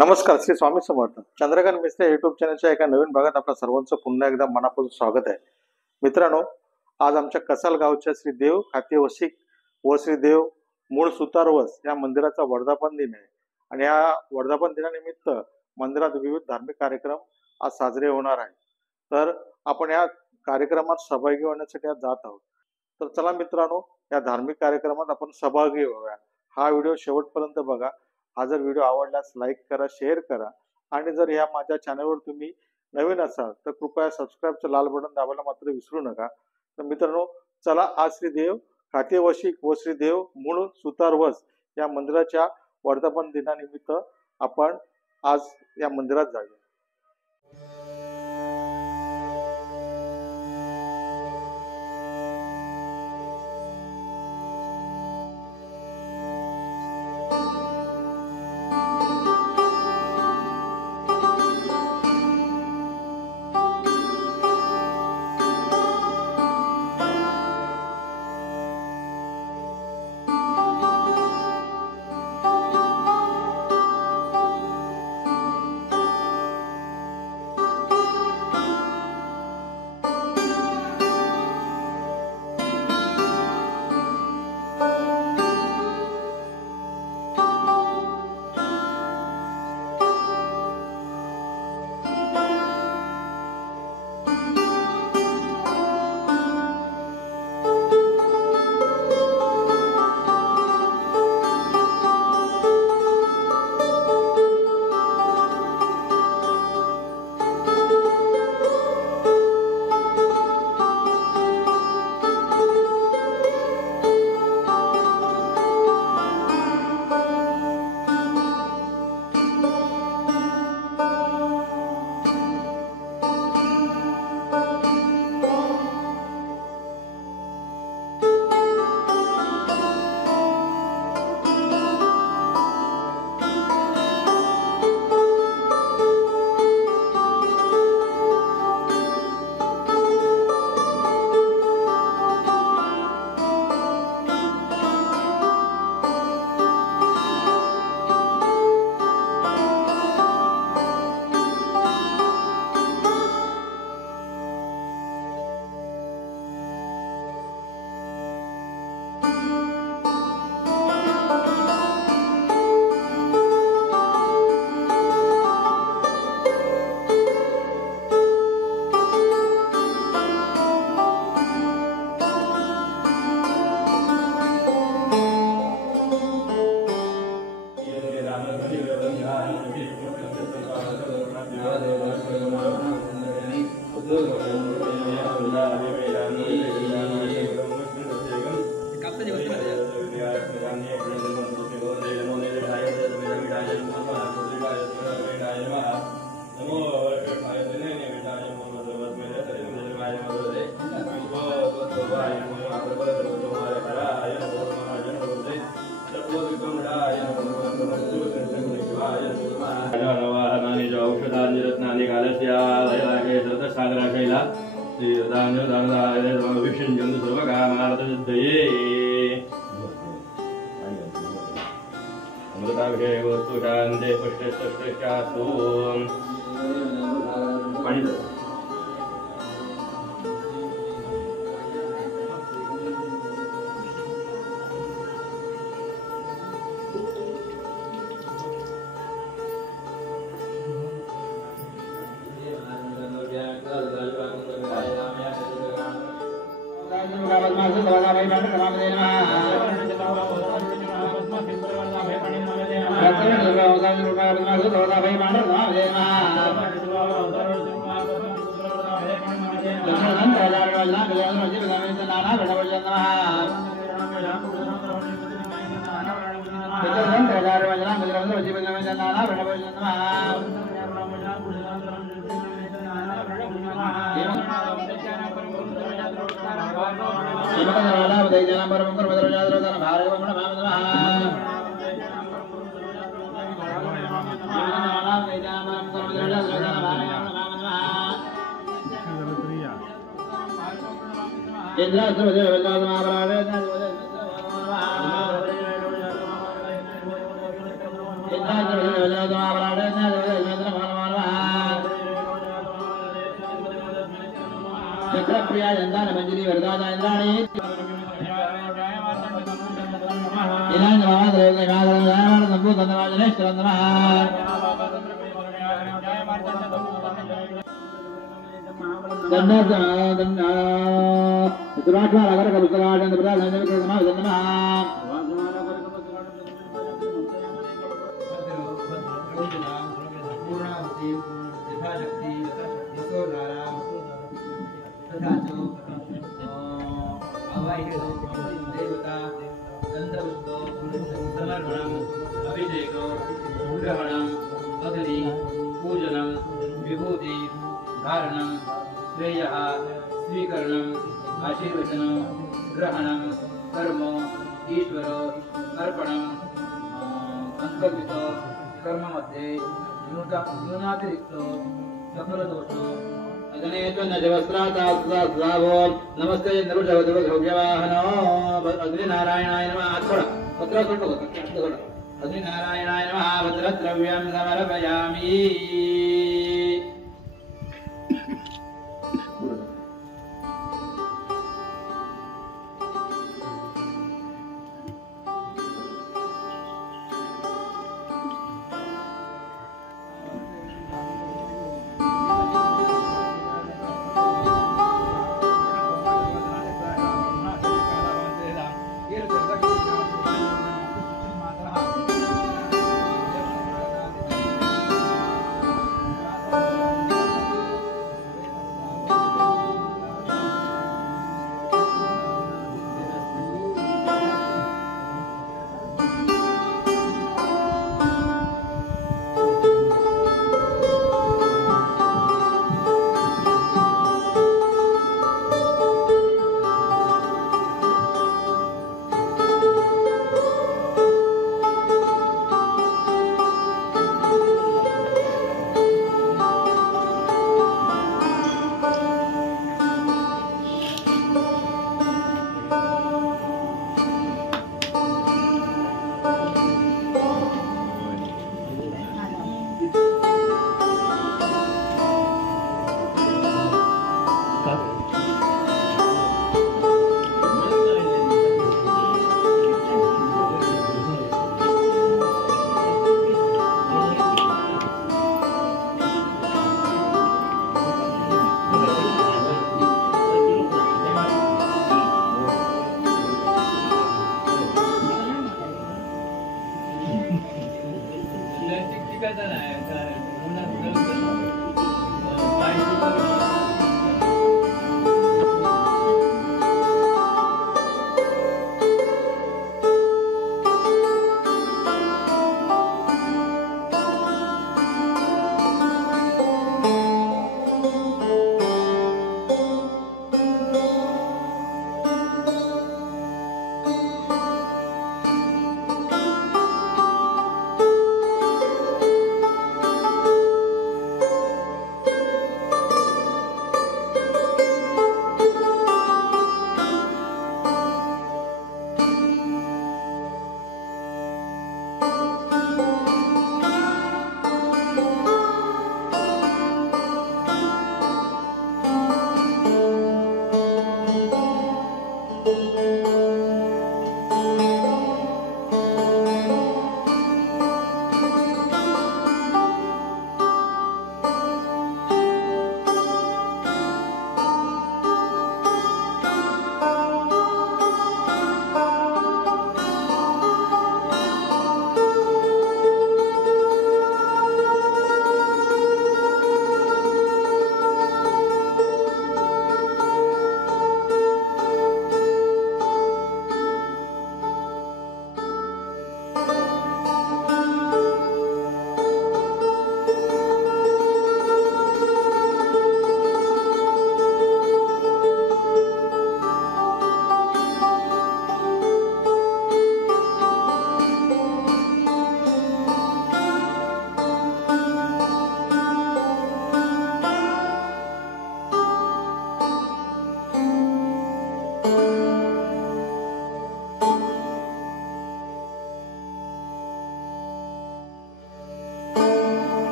नमस्कार, श्री स्वामी समर्थ. चंद्रकांत मिस्त्रे युट्यूब चॅनलच्या एका नवीन भागात आपल्या सर्वांचं पुन्हा एकदा मनापासून स्वागत आहे. मित्रांनो, आज आमच्या कसाल गावच्या श्री देव खाते वशिक व श्री देव मूळ सुतारवस या मंदिराचा वर्धापन दिन आहे आणि या वर्धापन दिनानिमित्त मंदिरात विविध धार्मिक कार्यक्रम आज साजरे होणार आहे. तर आपण या कार्यक्रमात सहभागी होण्यासाठी आज जात आहोत. तर चला मित्रांनो, या धार्मिक कार्यक्रमात आपण सहभागी होऊया. हा व्हिडिओ शेवटपर्यंत बघा. हा जर व्हिडिओ आवडल्यास लाईक करा, शेअर करा आणि जर या माझ्या चॅनलवर तुम्ही नवीन असाल तर कृपया सबस्क्राईबचं लाल बटन दाबायला मात्र विसरू नका. तर मित्रांनो, चला आज श्री देव खाते वशिक व श्री देव मूळ सुतारवस या मंदिराच्या वर्धापन दिनानिमित्त आपण आज या मंदिरात जाऊया. चक्रप्रिया जंदान मंजरी वरदान इंद्राणी इलान बाबा देव नागराज नारायण संभू धनराज नेश्वरंद्र दंडा दंडा दुराठा अगर कबूतरा दंड बड़ा दंड के समाज दंडा विभूति धारणं श्रेयः स्वीकरणम् आशीर्वचनं ग्रहणं कर्म ईश्वर अर्पणं संकल्पित कर्म मध्ये न्यूनातिरिक्त सकल दोष नमस्ते अग्नि नारायणाय नमः पत्र अग्नि नारायणाय नमः भद्रद्रव्यं समर्पयामि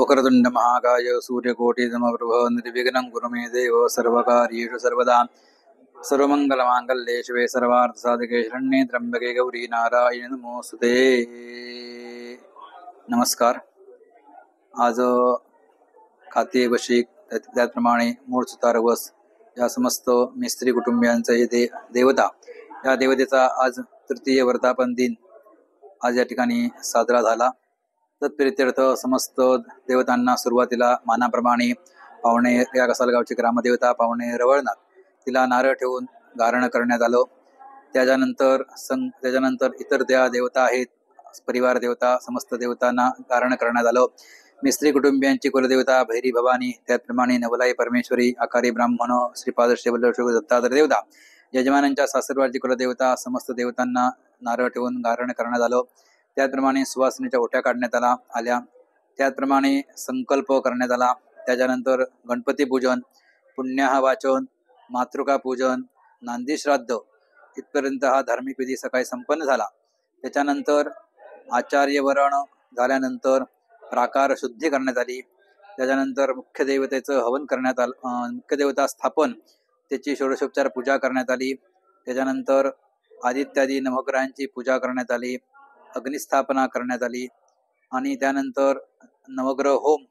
वक्रतुंड महाकाय सूर्यकोटिसमप्रभ निर्विघ्नं कुरु मे देव सर्वकार्येषु सर्वदा सर्वमंगलमांगल्ये शिवे सर्वार्थसाधके शरण्ये त्र्यंबके गौरी नारायणी नमोस्तुते. नमस्कार. आज खाते वशिक त्याचप्रमाणे मूळ सुतारवस या समस्त मिस्त्री कुटुंबियांचा हे देवता, या देवतेचा आज तृतीय वर्धापन दिन आज या ठिकाणी साजरा झाला. तत्प्रित्यर्थ समस्त देवतांना सुरुवातीला मानाप्रमाणे पावणे या कसालगावची ग्रामदेवता पावणे रवळनाथ तिला नारळ ठेवून गारण करण्यात आलं. त्याच्यानंतर इतर देवता आहेत, परिवार देवता, समस्त देवतांना गारण करण्यात आलं. मिस्त्री कुटुंबियांची कुलदेवता भैरी भवानी, त्याचप्रमाणे नवलाई परमेश्वरी, आकारी ब्राह्मण, श्रीपाद श्रीवल्लभ दत्तात्रय देवता, यजमानांच्या सासरवारची कुलदेवता, समस्त देवतांना नारळ ठेवून गारण करण्यात आलं. त्याचप्रमाणे सुवासिनीच्या ओट्या काढण्यात आल्या. त्याचप्रमाणे संकल्प करण्यात आला. त्याच्यानंतर गणपती पूजन, पुण्याह वाचन, मातृका पूजन, नांदी श्राद्ध इथपर्यंत हा धार्मिक विधी सकाळी संपन्न झाला. त्याच्यानंतर आचार्यवरण झाल्यानंतर प्राकार शुद्धी करण्यात आली. त्याच्यानंतर मुख्य देवतेचं हवन करण्यात आलं. मुख्य देवता स्थापन, त्याची षोडशोपचार पूजा करण्यात आली. त्याच्यानंतर आदित्यादी नवग्रहांची पूजा करण्यात आली, अग्निस्थापना करण्यात आली आणि त्यानंतर नवग्रह होम,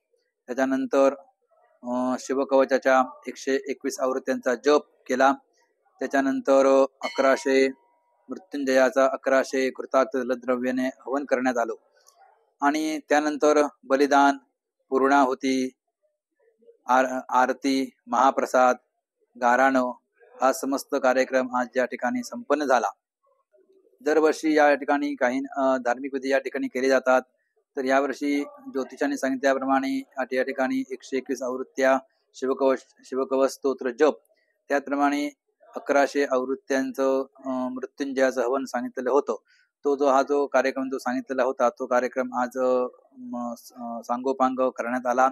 त्याच्यानंतर शिवकवचाच्या 121 आवृत्त्यांचा जप केला. त्याच्यानंतर 1100 मृत्युंजयाचा 1100 कृतार्थ जलद्रव्याने हवन करण्यात आलं आणि त्यानंतर बलिदान, पूर्णाहुती, आरती, महाप्रसाद, गाराणं हा समस्त कार्यक्रम आज या ठिकाणी संपन्न झाला. दरवर्षी या ठिकाणी काही धार्मिक विधी या ठिकाणी केले जातात. तर यावर्षी ज्योतिषांनी सांगितल्याप्रमाणे या ठिकाणी 121 आवृत्त्या शिवकवच स्तोत्र जप, त्याचप्रमाणे 1100 आवृत्त्यांचं मृत्युंजयाचं हवन सांगितलेलं होतं. हा जो कार्यक्रम जो सांगितलेला होता तो कार्यक्रम आज सांगोपांग करण्यात आला.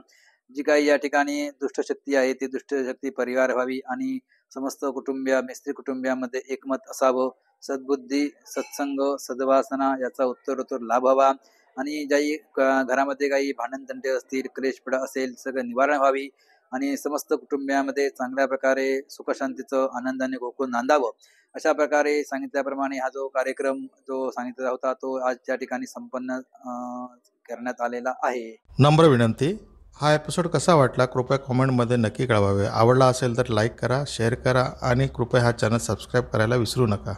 जी काही या ठिकाणी दुष्टशक्ती आहे ती दुष्टशक्ती परिवार व्हावी आणि समस्त मिस्त्री कुटुंबियामध्ये एकमत असावं, सद्बुद्धी, सत्संग, सद्वासना याचा उत्तरोत्तर लाभ व्हावा आणि ज्याही घरामध्ये काही भांडणतंटे असतील, क्लेशपीडा असेल, सगळं निवारण व्हावी आणि समस्त कुटुंबियामध्ये चांगल्या प्रकारे सुखशांतीचं आनंदाने गोकुळ नांदावं, अशा प्रकारे सांगितल्याप्रमाणे हा जो कार्यक्रम जो सांगितलेला होता तो आज त्या ठिकाणी संपन्न करण्यात आलेला आहे. नम्र विनंती, हा एपिसोड कसा वाटला कृपया कॉमेंटमध्ये नक्की कळवावे. आवडला असेल तर लाईक करा, शेअर करा आणि कृपया हा चॅनल सबस्क्राईब करायला विसरू नका.